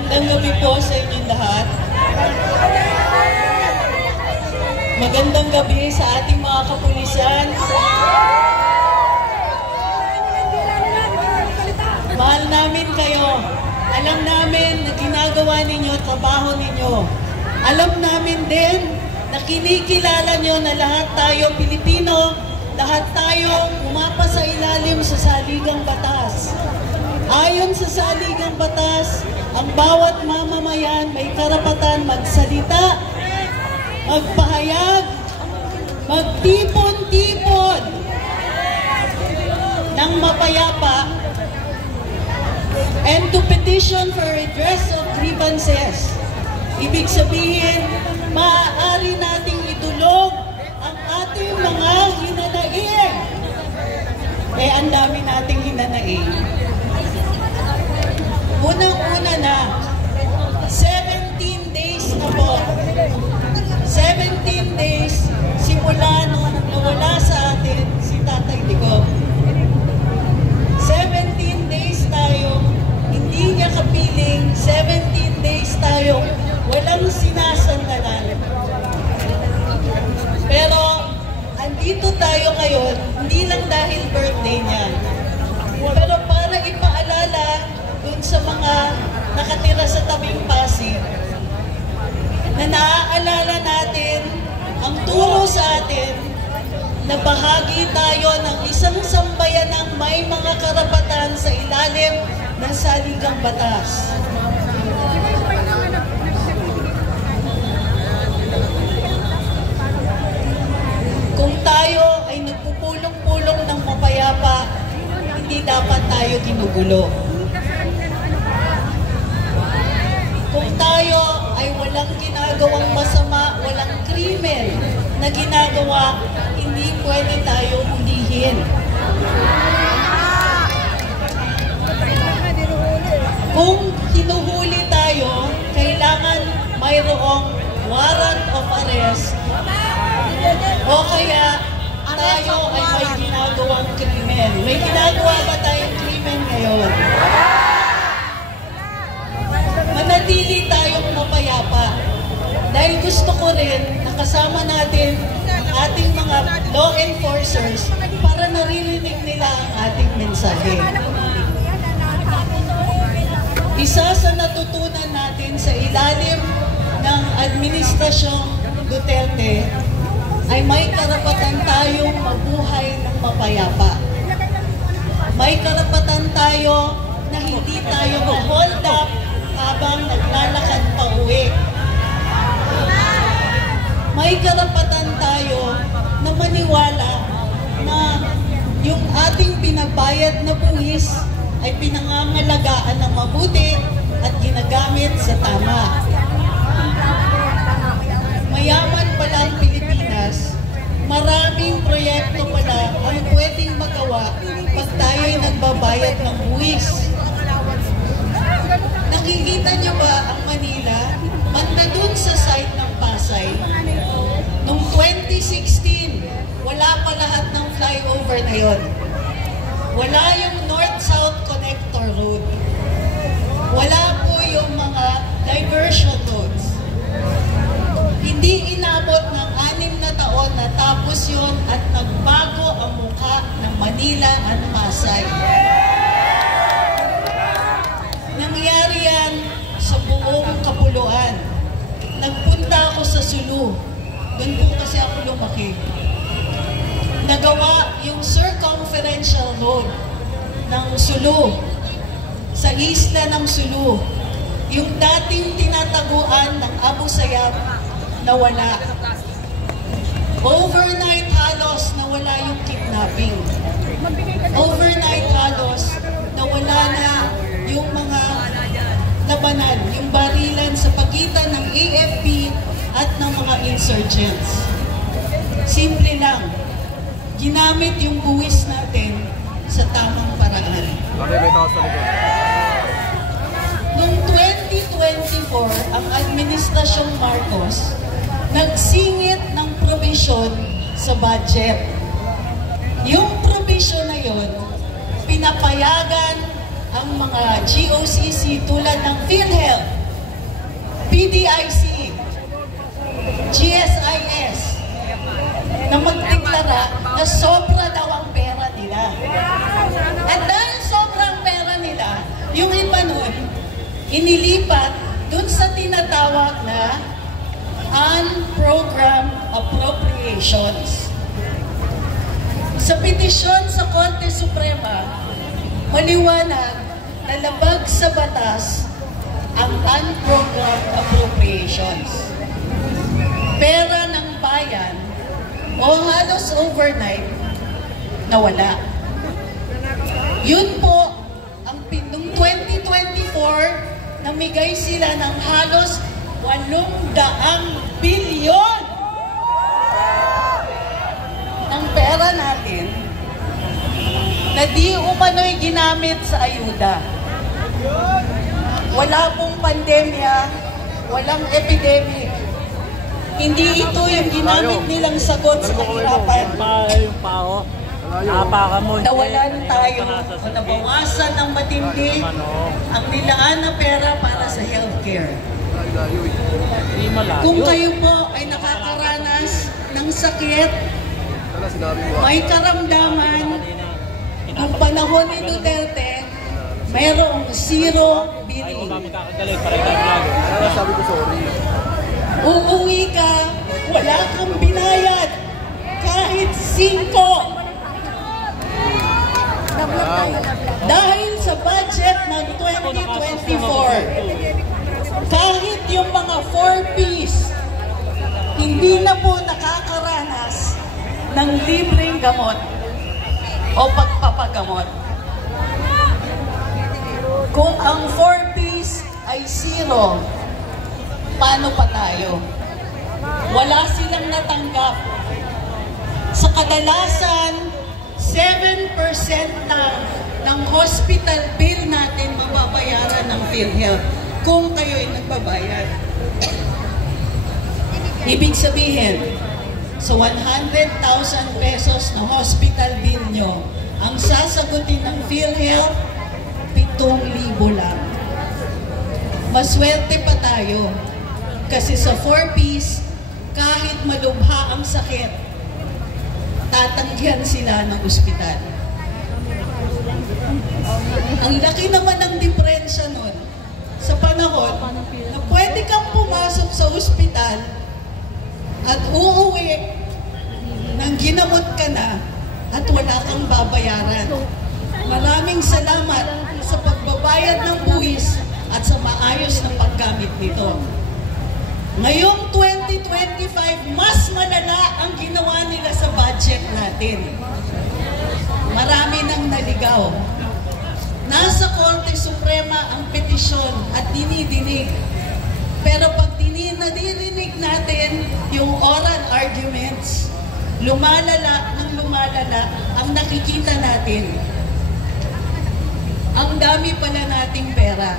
Magandang gabi po sa inyong lahat. Magandang gabi sa ating mga kapulisan. Mahal namin kayo. Alam namin na ginagawa ninyo, trabaho ninyo. Alam namin din na kinikilala nyo na lahat tayo Pilipino, lahat tayo umapa sa ilalim sa saligang batas. Ayon sa saligang batas, ang bawat mamamayan may karapatan magsalita, magpahayag, magtipon-tipon ng mapayapa, and to petition for redress of grievances. Ibig sabihin, maaari nating itulog ang ating mga hinanaing. Ang dami nating hinanaing. Unang-una na, 17 days na po. 17 days simula nung nawala sa atin si Tatay Digong. 17 days tayo, hindi niya kapiling, 17 days tayo, walang sinasandalan. Pero, andito tayo ngayon, hindi lang dahil birthday niya. Pero para ipaalala dun sa mga nakatira sa tabing Pasig, na naaalala natin ang turo sa atin na bahagi tayo ng isang sambayanang may mga karapatan sa ilalim ng saligang batas. Kung tayo ay nagpupulong-pulong ng mapayapa, hindi dapat tayo ginugulo. Kung tayo ay walang ginagawang masama, walang krimen na ginagawa, hindi pwede tayo hulihin. Kung hinuhuli tayo, kailangan mayroong warrant of arrest o kaya tayo ay may ginagawang krimen. May ginagawa ba tayong krimen ngayon? Manatili tayong mapayapa. Dahil gusto ko rin nakasama natin ang ating mga law enforcers para naririnig nila ang ating mensahe. Isa sa natutunan natin sa ilalim ng Administrasyong Duterte ay may karapatan tayong mabuhay ng mapayapa. May karapatan tayo na hindi tayo ma-hold up habang naglalakad pa uwi. May karapatan tayo na maniwala na yung ating pinabayad na buwis ay pinangangalagaan ng mabuti at ginagamit sa tama. Mayaman pala ang Pilipinas, maraming proyekto pala ang pwedeng magawa pag tayo'y nagbabayad ng buwis. Nakikita niyo ba ang Manila? Banda dun sa site ng Pasay. Noong 2016, wala pa lahat ng flyover na yon. Wala yung North-South Connector Road. Wala po yung mga diversion roads. Hindi inabot ng 6 na taon na tapos yun at nagbago ang mukha ng Manila at Pasay. Nangyari yan sa buong Kapuluan. Nagpunta ako sa Sulu. Doon po kasi ako lumaki. Nagawa yung circumferential road ng Sulu, sa isla ng Sulu. Yung dating tinataguan ng Abu Sayyaf, nawala. Overnight halos nawala yung kidnapping. Overnight halos nawala na yung mga labanan, yung barilan sa pagitan ng AFP at ng mga insurgents. Simple lang, ginamit yung buwis natin sa tamang paraan. Noong 2024, ang Administrasyong Marcos nagsingit ng provision sa budget. Yung provision na yon, pinapayagan ang mga GOCC tulad ng PhilHealth, PDIC, GSIS, na magdeklara na sobra daw ang pera nila. At dahil sobrang pera nila, yung iba nun, inilipat dun sa tinatawag na unprogrammed appropriations. Sa petisyon sa Korte Suprema, maliwanag na labag sa batas ang unprogrammed appropriations. Pera ng bayan o halos overnight nawala. Yun po, noong 2024, namigay sila ng halos 800 bilyon ng pera natin na di umano'y ginamit sa ayuda. Wala pong pandemya, walang epidemic. Hindi ito yung ginamit nilang sagot sa kahirapan. Yung pao, napakan mo. Nawalan tayo o nabawasan ng matindi ang nilaan na pera para sa healthcare. Kung kayo po ay nakakaranas ng sakit, may karamdaman, ang panahon ni Duterte, mayroong zero billing. Uuwi ka, wala kang binayad, kahit 5. Dahil sa budget ng 2024, kahit yung mga 4Ps, hindi na po nakakaranas ng libreng gamot o pagpapagamot. Kung ang 4Ps ay 0, paano pa tayo? Wala silang natanggap. Sa kadalasan, 7% lang ng hospital bill natin mababayaran ng PhilHealth kung kayo'y nagbabayad. Ibig sabihin, sa 100,000 pesos na hospital bill nyo, ang sasagutin ng PhilHealth, 7,000 lang. Maswerte pa tayo. Kasi sa 4Ps, kahit malubha ang sakit, tatanggihan sila ng ospital. Ang laki naman ng diferensya nun sa panahon na pwede kang pumasok sa ospital at uuwi nang ginamot ka na at wala kang babayaran. Maraming salamat sa pagbabayad ng buwis at sa maayos na paggamit nito. Ngayong 2025, mas malala ang ginawa nila sa budget natin. Marami nang naligaw. Nasa Korte Suprema ang petisyon at dinidinig. Pero pag dinirinig natin yung oral arguments, lumalala ang nakikita natin. Ang dami pala nating pera.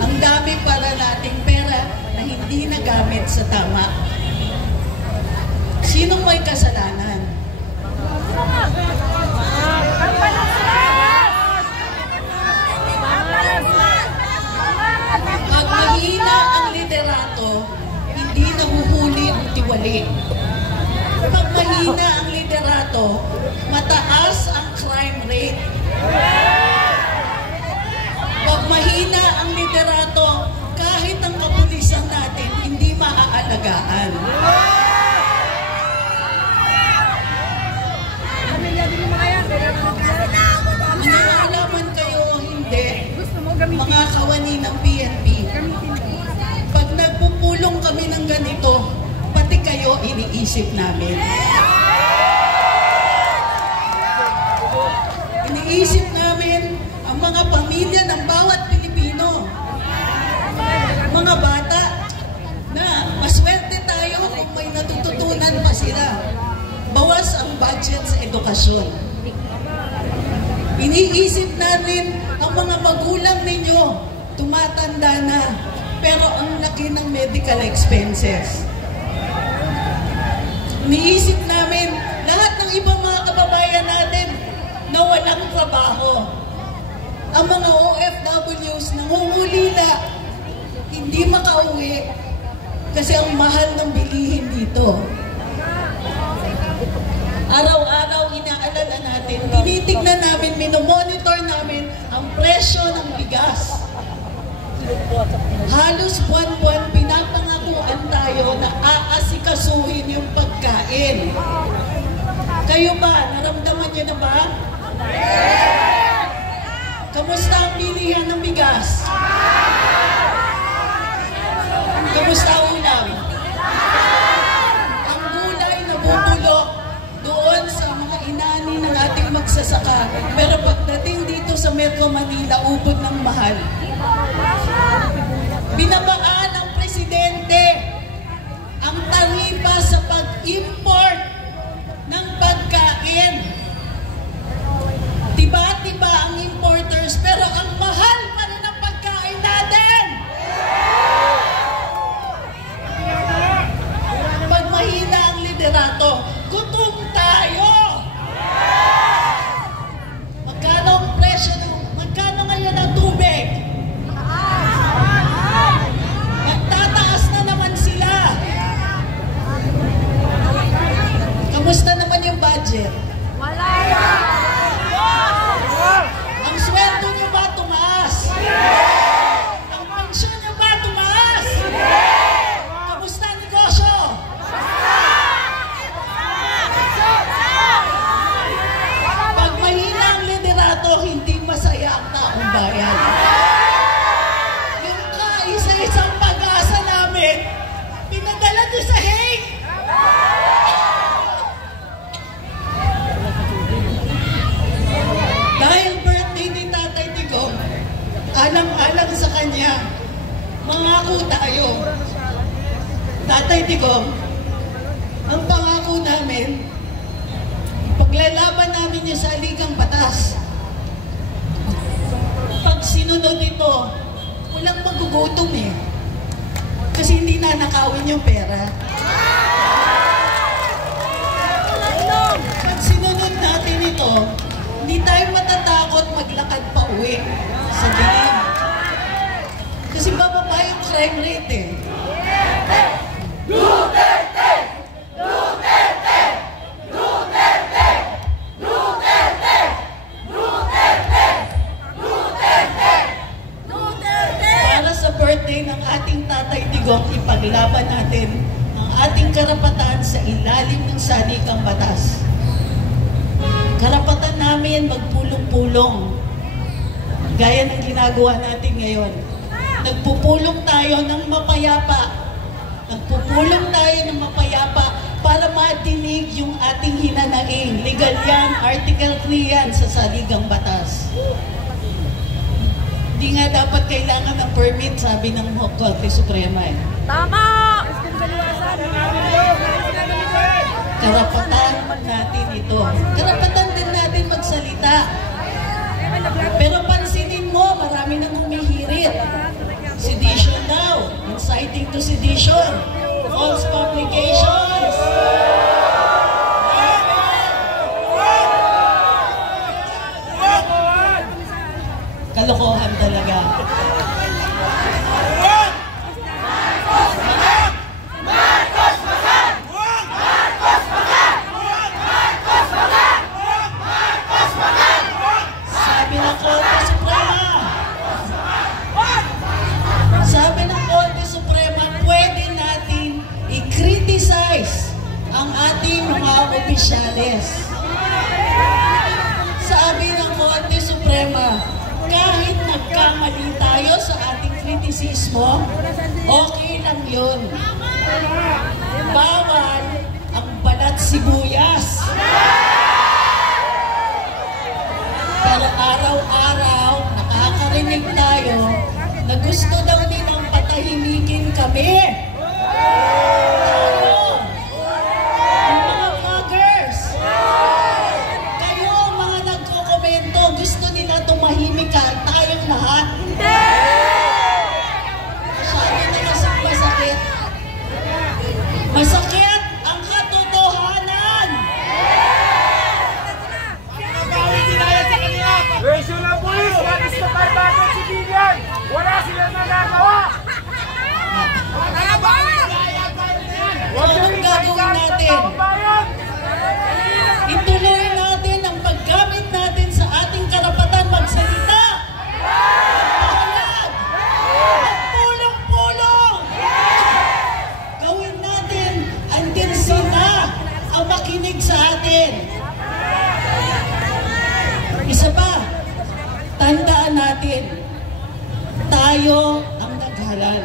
Ang dami pala nating pera na hindi nagamit sa tama. Sinong may kasalanan? Pag mahina ang liderato, hindi nahuhuli ang tiwali. Pag mahina ang liderato, mataas ang crime rate. Pag mahina ang liderato, kahit ang kapulisan natin, hindi maaalagaan. Nangyayalaman kayo o hindi, mga kawani ng PNP, pag nagpupulong kami ng ganito, pati kayo iniisip namin. Iniisip namin ang mga pamilya ng bawat Pilipino. Mga bata na maswerte tayo kung may natututunan pa sila. Bawas ang budget sa edukasyon. Iniisip natin ang mga magulang ninyo, tumatanda na, pero ang laki ng medical expenses. Iniisip namin lahat ng ibang mga kababayan natin na walang trabaho. ang mga OFWs nangungulila, hindi makauwi kasi ang mahal ng bilihin dito. Araw-araw inaalala natin, tinitignan namin, minomonitor namin ang presyo ng bigas. Halos buwan-buwan pinapangakuan tayo na aasikasuhin yung pagkain. Kayo ba? Naramdaman niyo na ba? Kamusta ang bilihan ng bigas? Kamusta ang ulam? Ang gulay nabubulok doon sa mga inani ng ating magsasaka. Pero pagdating dito sa Metro Manila, ubod ng mahal. Binabaan ng presidente ang taripa sa pag-import ng pagkain. Tiba-tiba ang importers, pero ang mahal pa rin ang pagkain natin. Pag mahina ang liderato, gutom tayo. Magkano ang presyo? Magkano ngayon ang tubig? Magtataas na naman sila. Kamusta naman yung budget? Ang sweldo niyo ba tumaas? Ang pensyon niyo ba tumaas? Kamusta ang negosyo? Pag mahina ang liderato, hindi masaya ang taong bayan. Yung kaisa-isang pag-asa namin, pinadala niyo sa Hague. Dahil birthday ni Tatay Digong, alang-alang sa kanya, mangako tayo. Tatay Digong, ang pangako namin, paglalaban namin yung saligang batas. Pag sinunod ito, walang magugutom eh. Kasi hindi nanakawin yung pera. Pag sinunod natin ito, hindi tayo matatakot maglakad pa uwi sa dilim. Kasi bababa yung crime rate eh. Duterte! Duterte! Duterte! Duterte! Duterte! Duterte! Duterte! Para sa birthday ng ating Tatay Digong, ipaglaban natin ang ating karapatan sa ilalim ng saligang batas. Karapatan namin magpulong-pulong. Gaya ng ginagawa natin ngayon. Nagpupulong tayo ng mapayapa. Nagpupulong tayo ng mapayapa para madinig yung ating hinanaing. Legal yan, Article 3 yan sa saligang batas. Hindi nga dapat kailangan ng permit, sabi ng Korte Suprema eh. Tama! Karapatan natin ito. Karapatan din natin magsalita. Pero pansinin mo, marami nang humihirit. Sedition daw. Inciting to sedition. False publications. Kalokohan talaga. Sabi ng Korte Suprema, pwede natin i-criticize ang ating mga opisyales. Sabi ng Korte Suprema, kahit nagkamali tayo sa ating kritisismo, okay lang yun. Bawal ang balat sibuyas. Pero araw-araw, nakakarinig tayo na gusto daw nilang patahimikin kami. Tayo, yung mga vloggers, kayo mga nagko-komento, gusto nila tumahimik ka, tayong lahat. Masyado na kasing masakit. Masakit ang katotohanan. Version ng police! What is the tayo ang naghalal.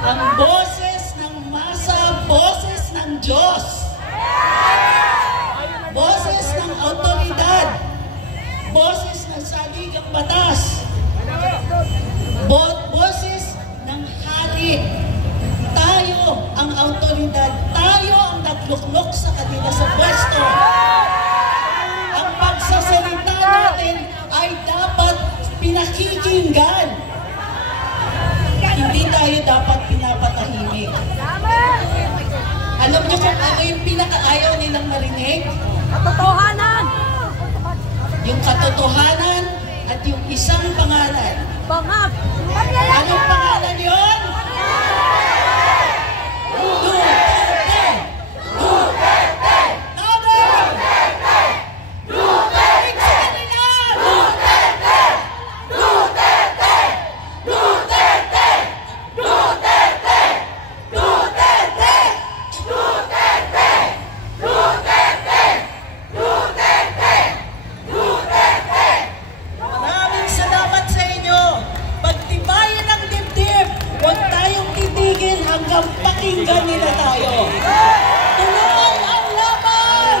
Ang boses ng masa, boses ng Diyos. Boses ng autoridad. Boses ng saligang batas. Boses ng hari. Tayo ang autoridad. Tayo ang nagluklok sa kanila sa pwesto. Ang pagsasalita natin ay dapat pinakikinggan. Hindi tayo dapat pinapatahimik. Alam niyo kung ano yung pinakaayaw nilang marinig? Katotohanan! Yung katotohanan at yung isang pangalan. Bangap! Anong pangalan yun? Duterte! Duterte! Louder! Duterte! Duterte! Duterte! Duterte! Duterte! Duterte! Duterte! Duterte! Duterte! Duterte! Duterte! Maraming salamat sa inyo. Pagtibayan ng dibdib. Huwag tayong titigil hanggang pakinggan nila tayo. Tuloy ang laban!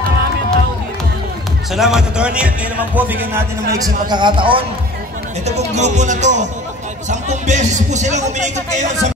Maraming tao dito. Salamat, Attorney. At ngayon naman po, bigyan natin ng maiksing pagkakataon. Ito pong grupo na to, 10 beses po silang umiikot ngayon sa